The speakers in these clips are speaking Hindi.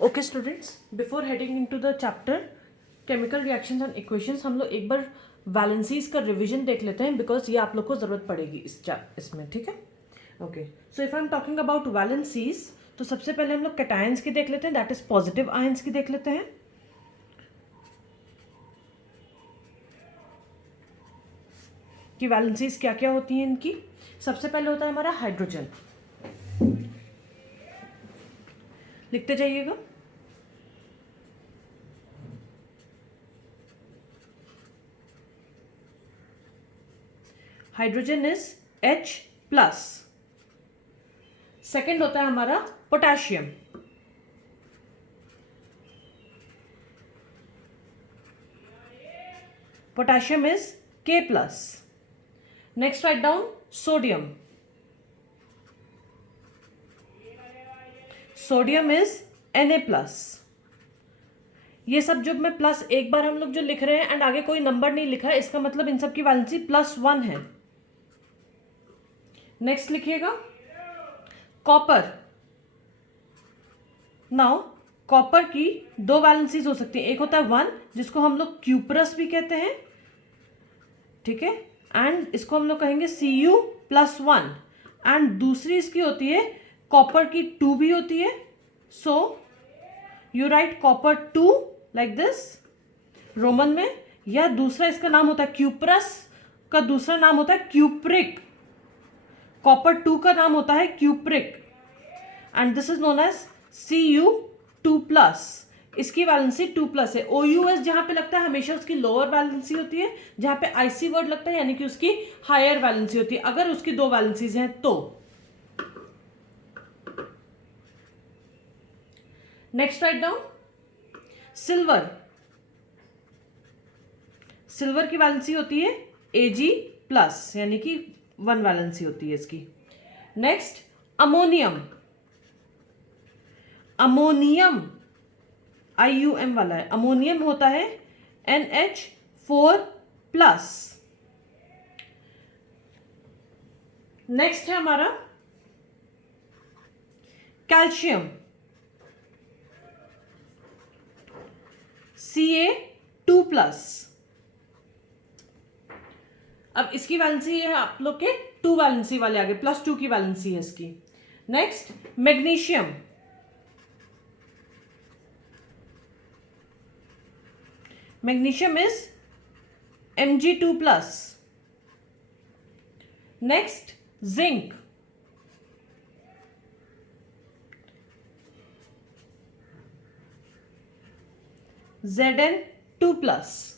Okay students, before heading into the chapter chemical reactions and equations, हम लोग एक बार वैलेंसीज का रिवीजन देख लेते हैं बिकॉज ये आप लोग को जरूरत पड़ेगी इसमें, ठीक है। Okay, so if I am talking about valencies, तो सबसे पहले हम लोग कैटायंस की देख लेते हैं, दैट इज पॉजिटिव आयंस की देख लेते हैं। कि वैलेंसीज क्या क्या होती हैं इनकी। सबसे पहले होता है हमारा हाइड्रोजन, लिखते जाइएगा। Hydrogen is H plus. Second होता है हमारा potassium, potassium is K plus. Next write down sodium, sodium is Na plus. ये सब जो मैं प्लस एक बार हम लोग जो लिख रहे हैं एंड आगे कोई नंबर नहीं लिखा है, इसका मतलब इन सब की वैलेंसी +1 है। नेक्स्ट लिखिएगा कॉपर। नाउ कॉपर की दो वैलेंसीज हो सकती हैं, एक होता है 1 जिसको हम लोग क्यूपरस भी कहते हैं, ठीक है, एंड इसको हम लोग कहेंगे Cu+1, एंड दूसरी इसकी होती है कॉपर की 2 भी होती है, so you right copper 2 like this Roman में, या दूसरा इसका नाम होता है क्यूपरस का दूसरा नाम होता है क्यूप्रिक। कॉपर 2 का नाम होता है cupric and this is known as Cu2+। इसकी वैलेंसी 2+ है। OUS जहां पे लगता है हमेशा उसकी लोअर वैलेंसी होती है, जहां पे IC वर्ड लगता है यानी कि उसकी हायर वैलेंसी होती है, अगर उसकी दो वैलेंसीज हैं तो। Next write down silver. Silver की वैलेंसी होती है Ag+ यानी कि 1 वैलेंसी होती है इसकी। नेक्स्ट अमोनियम, अमोनियम IUM वाला है, अमोनियम होता है NH4+। नेक्स्ट है हमारा कैल्शियम, Ca2+। अब इसकी वैलेंसी है आप लोग के 2 वैलेंसी वाले आगे, +2 की वैलेंसी है इसकी। Next magnesium, magnesium is Mg2+। Next zinc, Zn2+।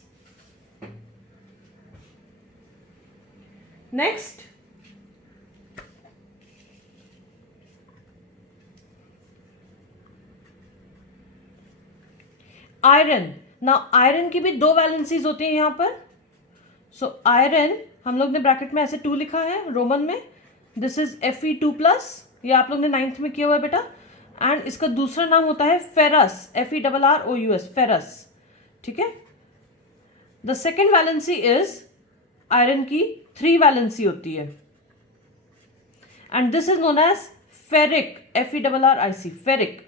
Next iron. ना आयरन की भी 2 वैलेंसीज होती हैं यहां पर, सो आयरन हम लोग ने ब्रैकेट में ऐसे 2 लिखा है रोमन में, दिस इज Fe2+, ये आप लोग ने 9th में किया हुआ है बेटा, एंड इसका दूसरा नाम होता है फेरस, FeRROUS, फेरस, ठीक है। The second valency is iron की 3 वैलेंसी होती है and this is known as ferric, FeRRIC, ferric,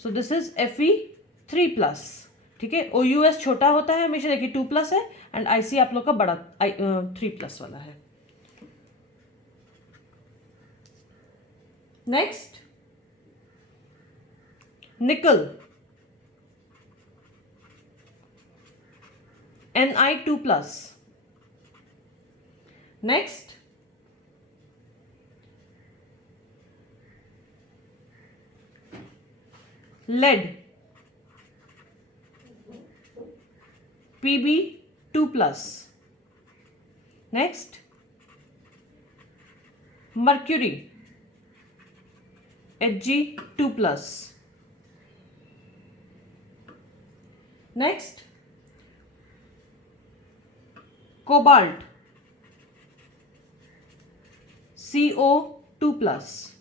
so this is Fe3+, ठीक है। OUS छोटा होता है हमेशा, देखिए 2+ है, एंड IC आप लोग का बड़ा 3+ वाला है। Next nickel, Ni2+। Next lead, Pb2+। Next mercury, Hg2+। Next cobalt, CO2+।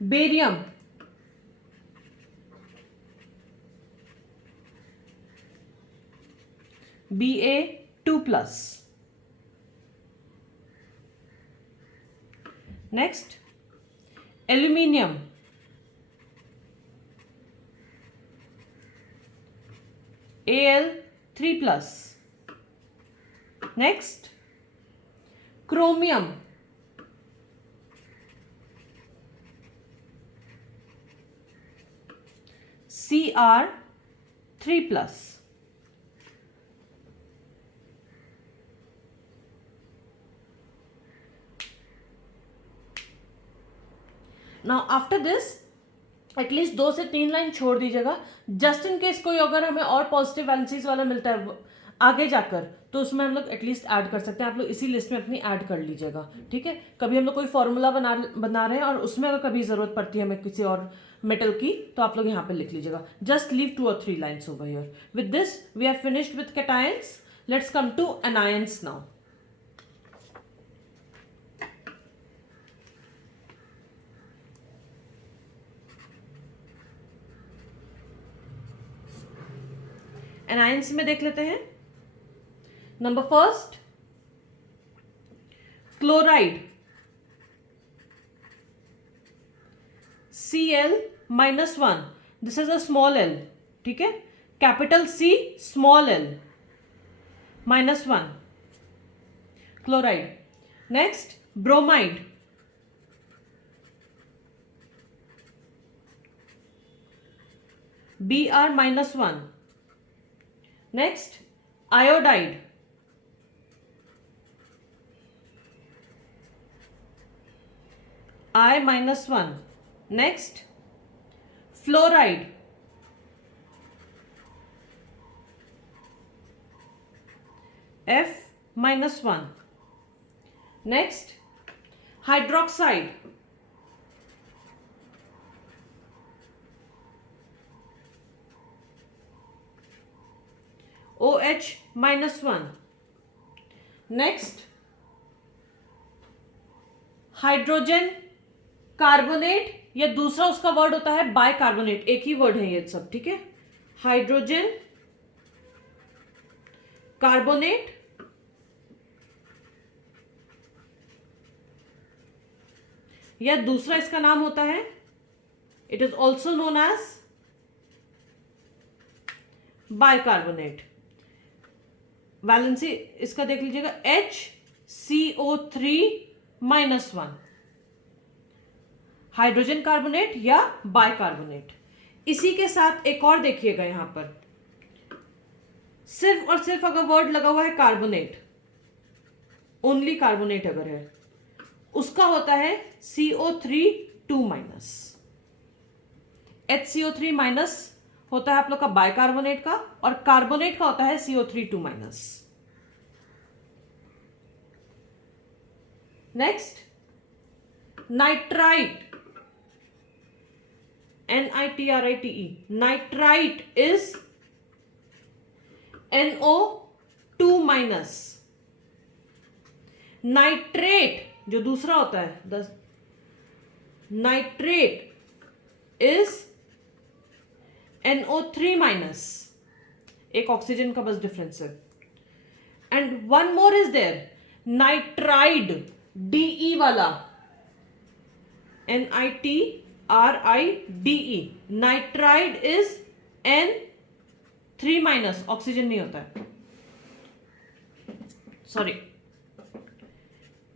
Barium, Ba2+। Next aluminium, Al3+. Next chromium, Cr3+. Now after this at least 2 से 3 लाइन छोड़ दीजिएगा, जस्ट इन केस कोई अगर हमें और पॉजिटिव वैलेंसीज वाला मिलता है आगे जाकर, तो उसमें हम लोग एटलीस्ट ऐड कर सकते हैं। आप लोग इसी लिस्ट में अपनी ऐड कर लीजिएगा, ठीक है। कभी हम लोग कोई फॉर्मूला बना रहे हैं और उसमें अगर कभी जरूरत पड़ती है हमें किसी और मेटल की, तो आप लोग यहाँ पे लिख लीजिएगा। Just leave 2 or 3 lines over here. With this we have finished with cations. Let's come to anions now. Anions में देख लेते हैं। Number first chloride, Cl-1, this is a small L, ठीक है। Capital C small l -1 chloride. Next bromide, Br-1। Next iodide, I-1। Next fluoride, F-1। Next hydroxide, OH-1। Next hydrogen carbonate, या दूसरा उसका वर्ड होता है बाइकार्बोनेट, एक ही वर्ड है ये सब, ठीक है। हाइड्रोजन कार्बोनेट, या दूसरा इसका नाम होता है, it is also known as bicarbonate. Valency इसका देख लीजिएगा, HCO3-1, हाइड्रोजन कार्बोनेट या बाइकार्बोनेट। इसी के साथ एक और देखिएगा, यहां पर सिर्फ और सिर्फ अगर वर्ड लगा हुआ है कार्बोनेट, ओनली कार्बोनेट अगर है, उसका होता है CO3-2-। HCO3- होता है आप लोग का बाइकार्बोनेट का, और कार्बोनेट का होता है CO3-2-। Next nitrite, NITRITE, nitrite is NO2-। Nitrate जो दूसरा होता है, नाइट्रेट इज NO3-, एक ऑक्सीजन का बस डिफरेंस है। And one more is there, nitride, DE वाला, NITRIDE, nitride is N3-, oxygen नहीं होता है, sorry,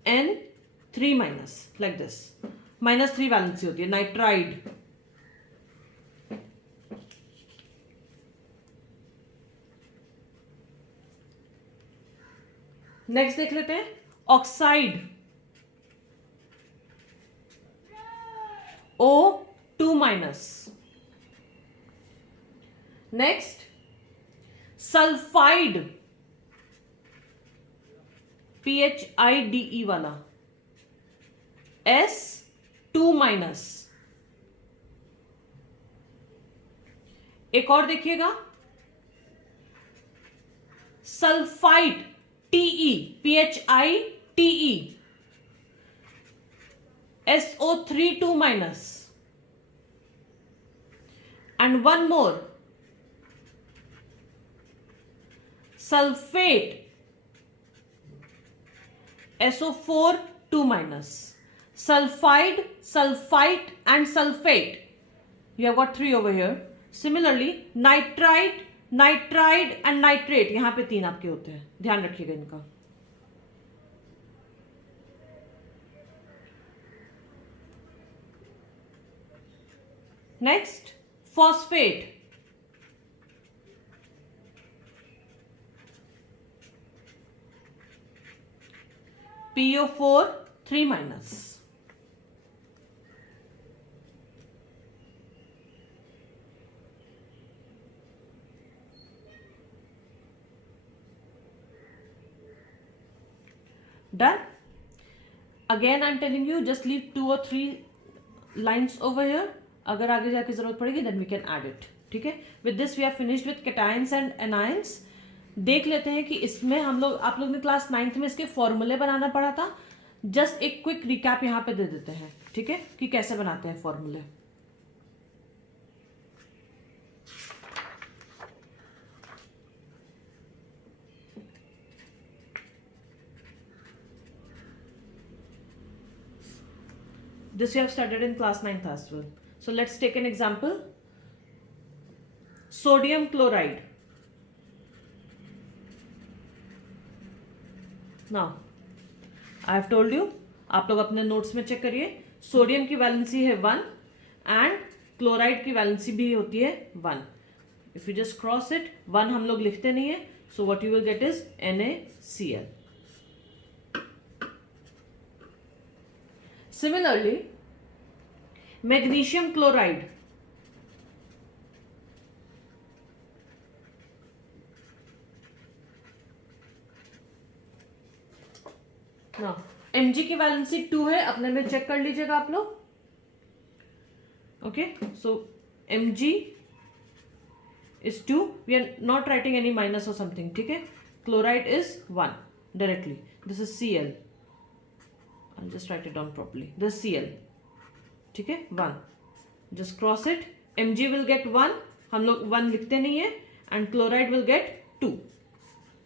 N3-, like this, -3 valency होती है नाइट्राइड। नेक्स्ट देख लेते हैं oxide, O2-। Next sulphide, PHIDE वाला, S2-। एक और देखिएगा sulphide, TE, PHITE, SO3-2-। and one more, sulfate, SO4-2-। sulfide, sulfite and sulfate. You have got 3 over here. Similarly nitrite, nitride and nitrate, यहां पे 3 आपके होते हैं, ध्यान रखिएगा इनका. Next, phosphate. PO4 3 minus. Done. Again I'm telling you, just leave 2 or 3 lines over here. अगर आगे जाके जरूरत पड़ेगी then we can add it. ठीक है. With this we have finished with cations and anions. देख लेते हैं कि इसमें आप लोग ने क्लास 9th में इसके फॉर्मूले बनाना पड़ा था. जस्ट एक क्विक रिकैप यहाँ पे दे देते हैं. ठीक है, कि कैसे बनाते हैं फॉर्मूले. This you have studied in class 9th as well. So let's take an example. Sodium chloride. Now, I have told you, आप लोग अपने नोट्स में चेक करिए. सोडियम की वैलेंसी है 1 एंड क्लोराइड की वैलेंसी भी होती है 1. If you just cross it, 1 हम लोग लिखते नहीं है, so what you will gate is NaCl. Similarly, magnesium chloride. Now, Mg की वैलेंसी 2 है, अपने में चेक कर लीजिएगा आप लोग. Okay, so Mg is 2. We are not writing any minus or something. ठीक है, chloride is 1 directly. This is Cl. I'll just write it down properly. This Cl. ठीक है, 1. Just cross it. Mg will get 1. हम लोग 1 लिखते नहीं है, and chloride will get 2.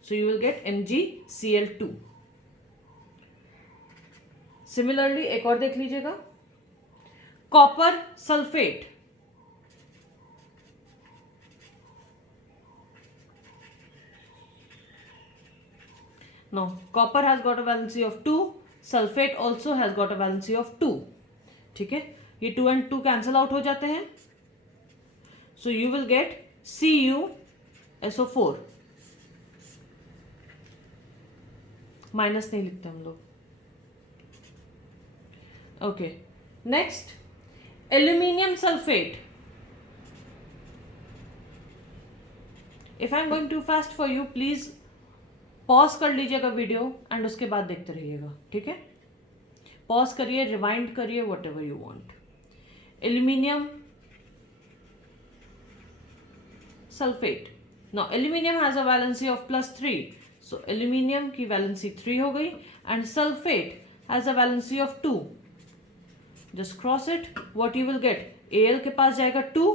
So you will get MgCl2. Similarly, एक और देख लीजिएगा. Copper sulphate. Now, copper has got a valency of 2. Sulfate also has got a valency of 2. ठीक है, ये 2 and 2 कैंसल आउट हो जाते हैं. So you will get CuSO4. Minus नहीं लिखते हम लोग. Okay. Next, aluminium sulfate. If I am going too fast for you, please pause कर लीजिएगा वीडियो एंड उसके बाद देखते रहिएगा. ठीक है, पॉज करिए, रिवाइंड करिए, what ever you want. Aluminium sulphate. Now aluminium has a valency of +3, so aluminium की वैलेंसी 3 हो गई and sulphate has a valency of 2. Just cross it. What you will gate, Al के पास जाएगा 2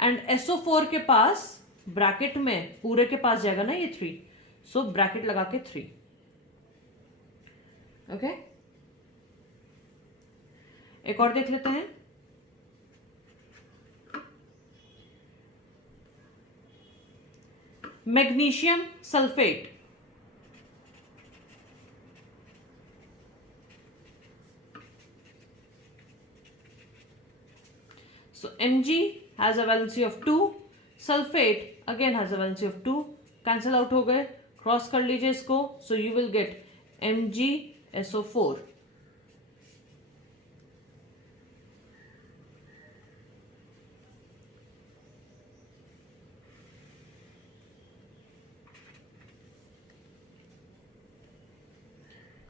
एंड SO4 के पास ब्रैकेट में पूरे के पास जाएगा ना ये 3. सो ब्रैकेट लगा के 3. ओके, एक और देख लेते हैं. Magnesium sulphate. So Mg has a valency of 2. Sulfate again has a valency of 2. Cancel out हो गए. क्रॉस कर लीजिए इसको. So you will get MgSO4.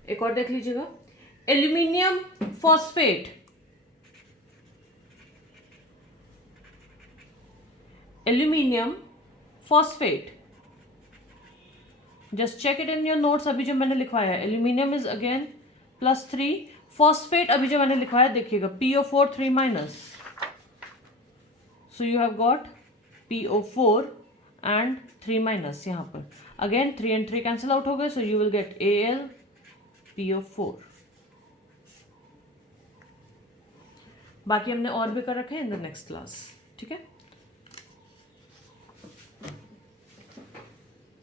एक और देख लीजिएगा. Aluminium phosphate. Aluminium phosphate. Just check it in your notes. अभी जो मैंने लिखवाया है, एल्यूमिनियम इज अगेन +3. फॉस्फेट अभी जो मैंने लिखवाया देखिएगा, PO4 3 minus. So you have got PO4 and 3 minus. यहाँ पर अगेन 3 and 3 कैंसिल आउट हो गए. सो you will gate Al PO4. बाकी हमने और भी कर रखे हैं इन द नेक्स्ट क्लास, ठीक है।